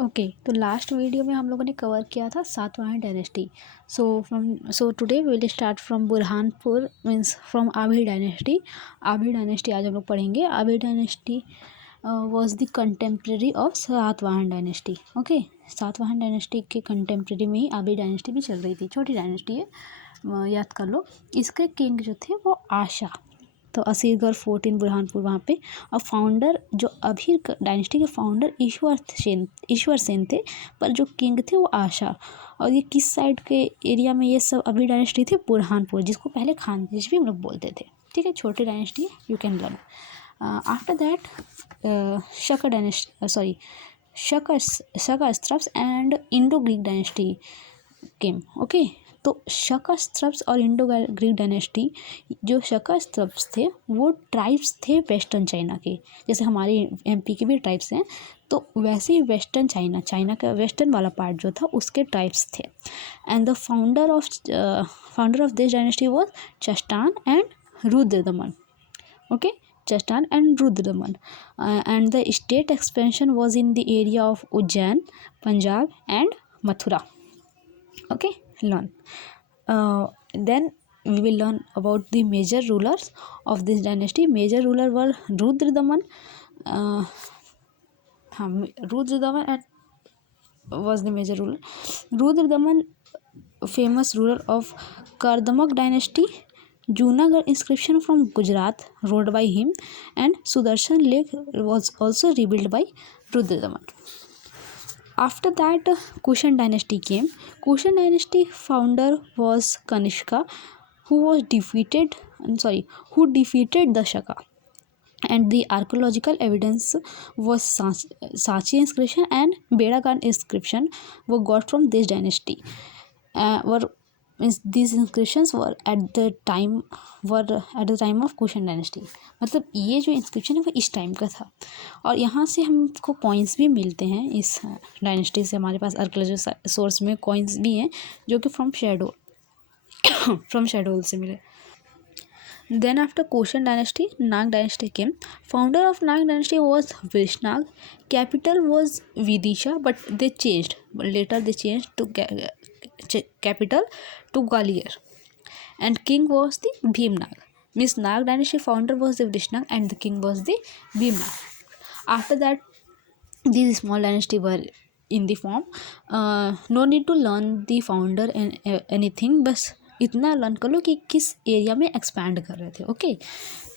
Okay, तो last video में हम लोगों ने कवर किया था Satavahana dynasty. So today we will start from Burhanpur, means from Abhi dynasty. Abhi dynasty आज हम लोग पढ़ेंगे। Abhi dynasty was the contemporary of Satavahana dynasty. Okay, Satavahana dynasty के कंटेम्प्रेरी में ही आभी डायनेस्टी भी चल रही थी। छोटी डायनेस्टी है, याद कर लो। इसके किंग जो थे वो आशा, तो असीरगढ़ फोर्ट इन बुरहानपुर वहाँ पे। और फाउंडर जो अभी डायनेस्टी के फाउंडर ईश्वर सेन थे, पर जो किंग थे वो आशा। और ये किस साइड के एरिया में ये सब अभी डायनेस्टी थी? बुरहानपुर, जिसको पहले खानदेश भी हम लोग बोलते थे। ठीक है, छोटी dynasty, you can learn. After that Shaka dynasty, sorry Shaka satraps and Indo Greek dynasty came. Okay, तो शका स्त्रप्स और इंडो ग्रीक डायनेस्टी, जो शका स्त्रप्स थे वो ट्राइब्स थे वेस्टर्न चाइना के, जैसे हमारे एमपी के भी ट्राइब्स हैं, तो वैसे ही वेस्टर्न चाइना का वेस्टर्न वाला पार्ट जो था उसके ट्राइब्स थे। And the founder of this dynasty was Chashtana and Rudradaman. Okay, Chashtana and Rudradaman. And the state expansion was in the area of Ujjain, Punjab and Mathura. Okay, learn. Then we will learn about the major rulers of this dynasty. Major ruler were Rudradaman. Rudradaman was the major ruler. Rudradaman, famous ruler of Kardamak dynasty. Junagadh inscription from Gujarat wrote by him, and Sudarshan Lake was also rebuilt by Rudradaman. After that, Kushan dynasty came. Kushan dynasty founder was Kanishka, who defeated the Shaka. And the archaeological evidence was Sachi inscription and Bedagan inscription were got from this dynasty. These inscriptions were at the time of Kushan dynasty. मतलब ये जो inscription है वो इस time का था। और यहाँ से हमको कॉइन्स भी मिलते हैं इस डायनेस्टी से। हमारे पास आर्कियोलॉजिकल सोर्स में कॉइन्स भी हैं जो कि फ्रॉम शेडोल से मिले। Then after Kushan dynasty, Nag dynasty came. Founder of Nag dynasty was Vishnag. Capital was Vidisha, but later they changed to capital to Gwalior. And king was the Bhimnag. Means Nag dynasty founder was the Vishnag and the king was the Bhimnag. After that, these small dynasty were in the form. No need to learn the founder and anything, बस इतना learn कर लो कि किस area में expand कर रहे थे। Okay,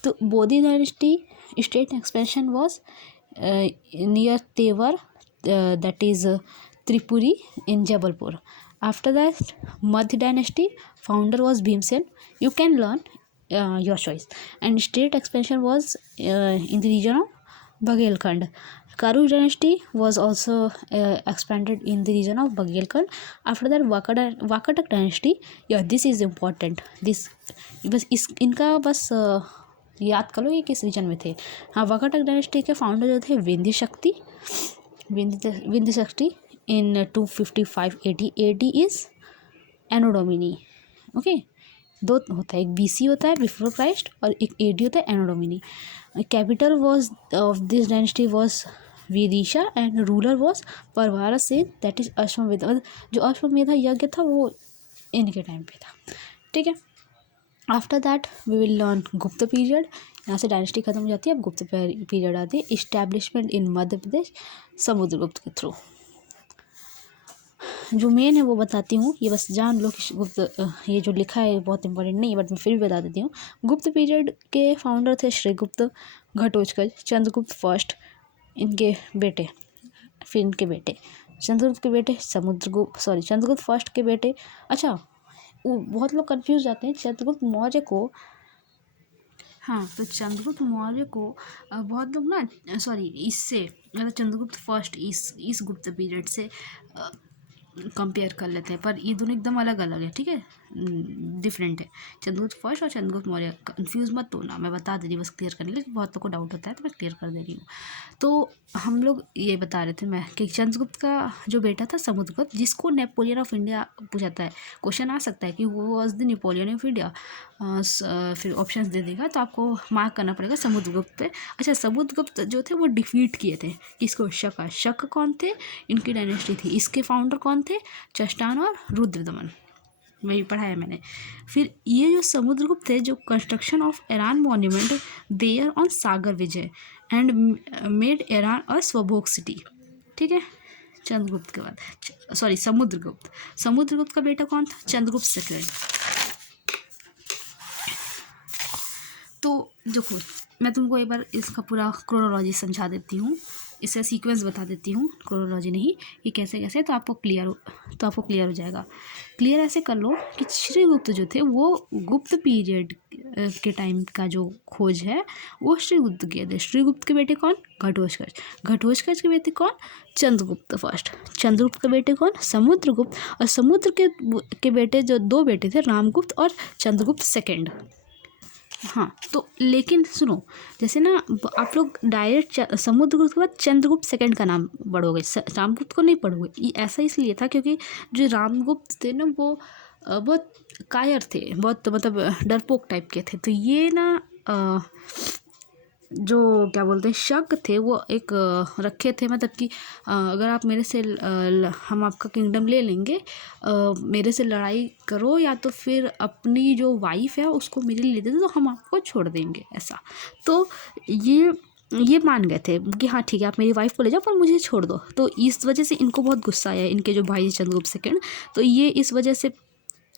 तो Bodhi dynasty state expansion was near Tewar, that is Tripuri in Jabalpur. After that Madhya dynasty founder was Bhimsen, you can learn your choice. And state expansion was in the region of Baghelkhand. Karu dynasty was also expanded in the region of Baghelkhand. After that, Wakatak dynasty. Yeah, this is important. This बस इनका बस याद करो ये किस reason में थे। हाँ, वाकाटक डायनेस्टी के फाउंडर जो थे Vindhya Shakti in 255 AD is anno domini. Okay, दो होता है, एक BC होता है बिफोर क्राइस्ट और एक AD होता है anno domini. Capital was of this dynasty was Vidisha and ruler was Parvara Sen, that is Ashvamedh. जो अश्वमेध यज्ञ था वो इनके टाइम पे था। ठीक है, after that we will learn Gupta period. यहाँ से डायनेस्टी खत्म हो जाती है, अब गुप्त पीरियड आती है। इस्टेब्लिशमेंट इन मध्य प्रदेश समुद्रगुप्त के थ्रू। जो मेन है वो बताती हूँ, ये बस जान लो कि गुप्त, ये जो लिखा है बहुत इंपॉर्टेंट नहीं है बट मैं फिर भी बता देती हूँ। गुप्त पीरियड के फाउंडर थे श्रीगुप्त, घटोत्कच, चंद्रगुप्त फर्स्ट, इनके बेटे, फिर इनके बेटे चंद्रगुप्त के बेटे चंद्रगुप्त फर्स्ट के बेटे। अच्छा, वो बहुत लोग कंफ्यूज जाते हैं चंद्रगुप्त मौर्य को। हाँ, तो चंद्रगुप्त मौर्य को बहुत लोग ना, सॉरी, इससे मतलब चंद्रगुप्त फर्स्ट इस गुप्त पीरियड से कंपेयर कर लेते हैं, पर ये दोनों एकदम अलग अलग है, ठीक है, डिफरेंट है। चंद्रगुप्त फर्स्ट और चंद्रगुप्त मौर्य, कंफ्यूज मत होना, मैं बता दे रही हूँ बस क्लियर करने के लिए, बहुत लोग को डाउट होता है तो मैं क्लियर कर दे रही हूँ। तो हम लोग ये बता रहे थे मैं कि चंद्रगुप्त का जो बेटा था समुद्रगुप्त, जिसको नेपोलियन ऑफ इंडिया पूछा जाता है, क्वेश्चन आ सकता है कि वो was the Napoleon of India, फिर ऑप्शंस दे देगा तो आपको मार्क करना पड़ेगा समुद्रगुप्त पे। अच्छा, समुद्रगुप्त जो थे वो डिफीट किए थे किसको, शक कौन थे, इनकी डायनेस्टी थी, इसके फाउंडर कौन थे, चष्टान और रुद्रदमन, वही पढ़ा है मैंने। फिर ये जो समुद्रगुप्त थे, जो construction of Eran monument there on Sagar Vijay and made Eran a swabhog city, ठीक है। चंद्रगुप्त के बाद सॉरी समुद्रगुप्त का बेटा कौन था, चंद्रगुप्त सेकंड। तो देखो मैं तुमको एक बार इसका पूरा क्रोनोलॉजी समझा देती हूँ, इसका सीक्वेंस बता देती हूँ, क्रोनोलॉजी नहीं, ये कैसे कैसे, तो आपको क्लियर हो जाएगा। क्लियर ऐसे कर लो कि श्रीगुप्त जो थे वो गुप्त पीरियड के टाइम का जो खोज है वो श्रीगुप्त किए थे। श्रीगुप्त के बेटे कौन, घटोत्कच के बेटे कौन, चंद्रगुप्त फर्स्ट। चंद्रगुप्त के बेटे कौन, समुद्रगुप्त। और समुद्र के बेटे जो दो बेटे थे, रामगुप्त और चंद्रगुप्त सेकेंड। हाँ, तो लेकिन सुनो, जैसे ना आप लोग डायरेक्ट समुद्रगुप्त के बाद चंद्रगुप्त सेकंड का नाम पढ़ोगे, रामगुप्त को नहीं पढ़ोगे। ये ऐसा इसलिए था क्योंकि जो रामगुप्त थे ना वो बहुत कायर थे, बहुत मतलब डरपोक टाइप के थे। तो ये ना जो क्या बोलते हैं शक थे वो एक रखे थे, मतलब कि अगर आप मेरे से हम आपका किंगडम ले लेंगे, मेरे से लड़ाई करो या तो फिर अपनी जो वाइफ है उसको मेरे लिए दे दो तो हम आपको छोड़ देंगे, ऐसा। तो ये मान गए थे कि हाँ ठीक है, आप मेरी वाइफ को ले जाओ पर मुझे छोड़ दो। तो इस वजह से इनको बहुत गुस्सा आया, इनके जो भाई चंद्रगुप्त सेकंड, तो ये इस वजह से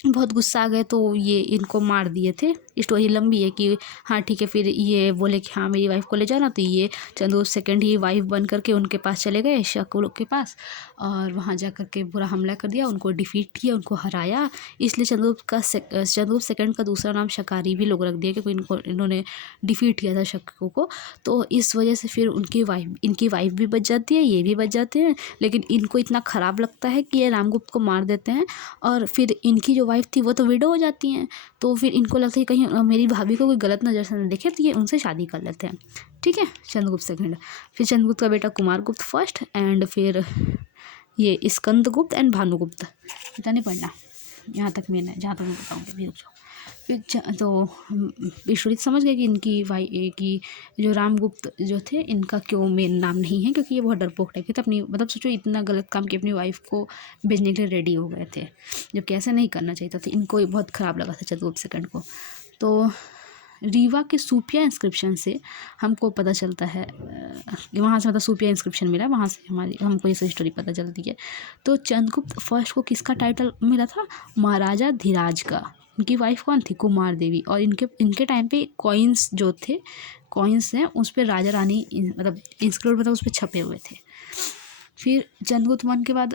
बहुत गुस्सा आ गए, तो ये इनको मार दिए थे। स्टोरी लंबी है कि हाँ ठीक है, फिर ये बोले कि हाँ मेरी वाइफ को ले जाना, तो ये चंद्रगुप्त सेकंड ही वाइफ बन करके उनके पास चले गए, शक लोग के पास, और वहाँ जा करके पूरा हमला कर दिया, उनको डिफीट किया, उनको हराया। इसलिए चंद्रगुप्त सेकंड का दूसरा नाम शकारी भी लोग रख दिया क्योंकि इन्होंने डिफीट किया था शकों को। तो इस वजह से फिर इनकी वाइफ भी बच जाती है, ये भी बच जाते हैं, लेकिन इनको इतना ख़राब लगता है कि ये रामगुप्त को मार देते हैं, और फिर इनकी जो वाइफ थी वो तो विडो हो जाती हैं। तो फिर इनको लगता है कहीं मेरी भाभी को कोई गलत नज़र से न देखे, तो ये उनसे शादी कर लेते हैं, ठीक है, चंद्रगुप्त सेकंड। फिर चंद्रगुप्त का बेटा कुमारगुप्त फर्स्ट, एंड फिर ये स्कंदगुप्त एंड भानुगुप्त। पता नहीं पढ़ना, यहाँ तक मैंने जहाँ तक मैं बताऊँगी, भी रुक जाओ। फिर तो स्टोरी समझ गए कि इनकी कि जो रामगुप्त जो थे इनका क्यों मेन नाम नहीं है, क्योंकि ये बहुत डरपोक टाइप के थे, अपनी मतलब सोचो इतना गलत काम कि अपनी वाइफ को भेजने के लिए रेडी हो गए थे, जो कैसे नहीं करना चाहिए था। इनको ये बहुत ख़राब लगा था चंद्रगुप्त सेकंड को। तो रीवा के सूपिया इंस्क्रिप्शन से हमको पता चलता है, वहाँ से मतलब सूपिया इंस्क्रिप्शन मिला, वहाँ से हमको ये स्टोरी पता चलती है। तो चंद्रगुप्त फर्स्ट को किसका टाइटल मिला था, महाराजा धीराज का। इनकी वाइफ कौन थी, कुमार देवी। और इनके टाइम पे कॉइन्स हैं उस पर राजा रानी मतलब इंस्क्रिप्ट मतलब उस पर छपे हुए थे। फिर चंद्रगुप्त वन के बाद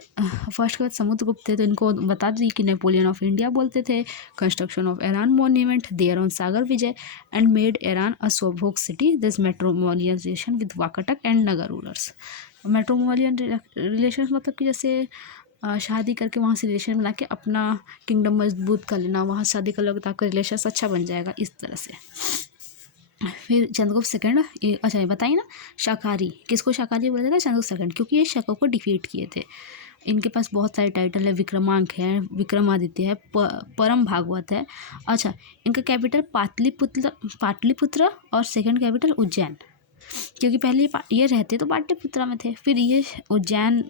फर्स्ट के बाद समुद्रगुप्त थे, तो इनको बता दी कि नेपोलियन ऑफ इंडिया बोलते थे। Construction of Eran monument there on Sagar Vijay and made Eran a swabhog city, this matrimonial relation with Vakataka and Nagar rulers. Matrimonial relation मतलब कि जैसे शादी करके वहाँ से रिलेशन बना के अपना किंगडम मजबूत कर लेना, वहाँ शादी कर लोगे तो आपका रिलेशन अच्छा बन जाएगा, इस तरह से। फिर चंद्रगुप्त सेकंड, अच्छा ये बताइए ना, शाकाहारी, किसको शाकाहारी बोला जाता है, चंद्रगुप्त सेकंड, क्योंकि ये शकों को डिफीट किए थे। इनके पास बहुत सारे टाइटल है, विक्रमांक है, विक्रमादित्य है, परम भागवत है। अच्छा, इनका कैपिटल पाटलिपुत्र और सेकंड कैपिटल उज्जैन, क्योंकि पहले ये रहते तो पाटलिपुत्रा में थे, फिर ये उज्जैन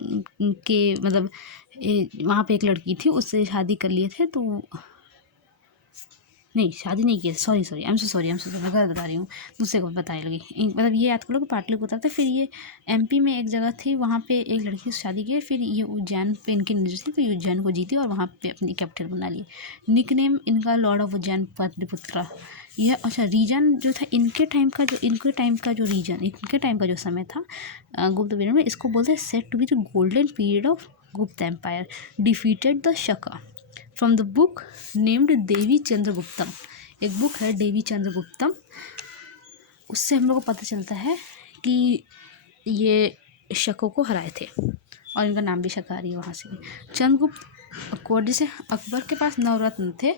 के मतलब वहाँ पे एक लड़की थी उससे शादी कर लिए थे, तो नहीं शादी नहीं की, sorry I am so sorry मैं गलत बता रही हूँ, दूसरे को बताने लगी। मतलब ये याद करो कि पाटलिपुत्र थे, फिर ये एमपी में एक जगह थी, वहाँ पे एक लड़की से शादी की, फिर ये उज्जैन पे इनकी नजर थी तो ये उज्जैन को जीती और वहाँ पे अपनी कैपिटल बना ली। निक नेम इनका लॉर्ड ऑफ उज्जैन पाटलिपुत्रा। यह अच्छा रीजन जो था इनके टाइम का जो समय था गुप्त पीरियड में, इसको बोलते हैं set to be the golden period of Gupta empire, defeated the Shaka. From the book named Devi Chandraguptam, एक बुक है देवी चंद्रगुप्तम, उससे हम लोग को पता चलता है कि ये शकों को हराए थे, और इनका नाम भी शक आ रही है वहाँ से भी। चंद्रगुप्त को, जैसे अकबर के पास नवरत्न थे,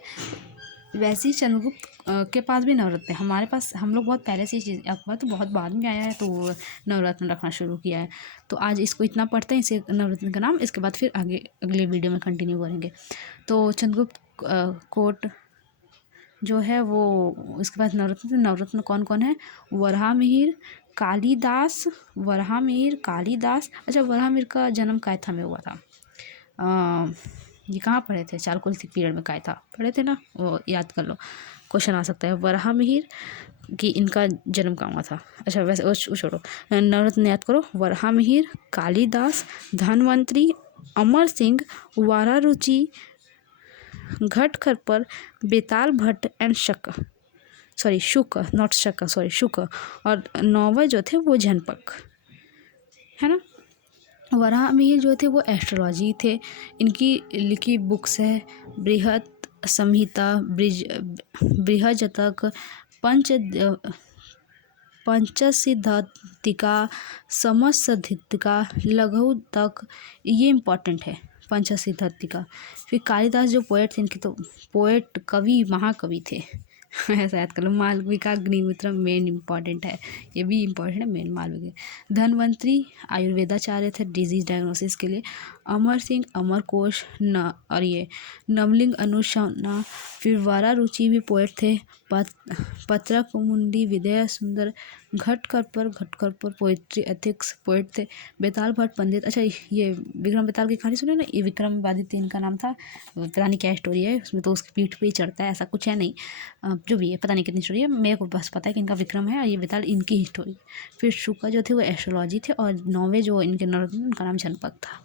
वैसे ही चंद्रगुप्त के पास भी नवरत्न है। हमारे पास, हम लोग बहुत पहले से ही चीज़, अकबर तो बहुत बाद में आया है तो वो नवरत्न रखना शुरू किया है। तो आज इसको इतना पढ़ते हैं, इसे नवरत्न का नाम, इसके बाद फिर आगे अगले वीडियो में कंटिन्यू करेंगे। तो चंद्रगुप्त कोट जो है वो, इसके बाद नवरत्न, नवरत्न कौन कौन है? वराहमिहिर, कालिदास, वराहमिहिर, कालिदास। अच्छा, वराहमिहिर का जन्म कायथा में हुआ था। ये कहाँ पढ़े थे? चालकोलिथिक पीरियड में कायथा पढ़े थे ना, वो याद कर लो, क्वेश्चन आ सकता है। वराहमिहिर कि इनका जन्म कहाँ हुआ था। अच्छा, वैसे वो छोड़ो, नवरत्न याद करो। वराहमिहिर, कालिदास, धन्वंतरी, अमर सिंह, वारारुचि, घटखरपर, बेताल भट्ट एंड शुक, नॉट शक, सॉरी शुक। और नौवे जो थे वो जनपक, है ना। वराहमिहिर जो थे वो एस्ट्रोलॉजी थे। इनकी लिखी बुक्स है बृहत संहिता, बृहजतक, पंचसिद्धांतिका, समसद्धितिका, लघुतक, ये इम्पॉर्टेंट है पंचसिद्धांतिका। फिर कालिदास जो पोएट थे, इनके तो पोएट, कवि, महाकवि थे ऐसा याद कर लो। मालविका अग्निमित्र मेन इम्पॉर्टेंट है, ये भी इम्पॉर्टेंट है मेन मालविका। धन्वंतरी आयुर्वेदाचार्य थे डिजीज डायग्नोसिस के लिए। अमर सिंह अमरकोश न, और ये नवलिंग अनुशना। फिर वारारुचि भी पोएट थे। पत्रकुमुंडी विदय सुंदर। घटकरपर पोइट्री एथिक्स पोएट थे। बेताल भट्ट पंडित। अच्छा, ये विक्रम बेताल की कहानी सुने ना, ये विक्रमादित्य इनका नाम था। पता नहीं क्या स्टोरी है उसमें, तो उसकी पीठ पे ही चढ़ता है, ऐसा कुछ है नहीं, जो भी है पता नहीं कितनी स्टोरी है, मेरे को बस पता है कि इनका विक्रम है और ये बेताल इनकी ही स्टोरी। फिर शुका जो थे वो एस्ट्रोलॉजी थे, और नौवे जो इनके नवरत्न, उनका नाम जनपक था।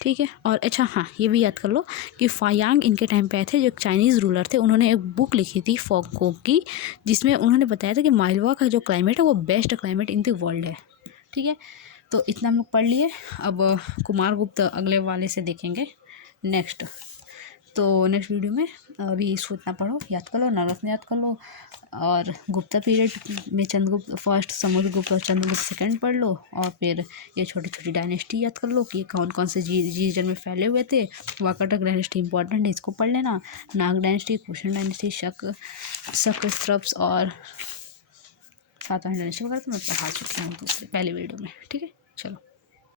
ठीक है। और अच्छा हाँ, ये भी याद कर लो कि फायांग इनके टाइम पे आए थे, जो एक चाइनीज़ रूलर थे। उन्होंने एक बुक लिखी थी फॉगकोक की, जिसमें उन्होंने बताया था कि मालवा का जो क्लाइमेट है वो best climate in the world है। ठीक है, तो इतना हम लोग पढ़ लिए। अब कुमारगुप्त अगले वाले से देखेंगे नेक्स्ट। तो नेक्स्ट वीडियो में अभी इसको इतना पढ़ो, याद कर लो, नवरत्न याद कर लो, और गुप्ता पीरियड में चंद्रगुप्त फर्स्ट, समुद्रगुप्त और चंद्रगुप्त सेकंड पढ़ लो, और फिर ये छोटी छोटी डायनेस्टी याद कर लो कि कौन कौन से रीजन में फैले हुए थे। वाकाटक डायनेस्टी इंपॉर्टेंट है, इसको पढ़ लेना। नाग डायनेस्टी, कुशन डायनेस्टी, शक, और सातवाहन डायनेस्टी वगैरह तो मैं पढ़ा चुकी हूँ दूसरे पहले वीडियो में। ठीक है, चलो।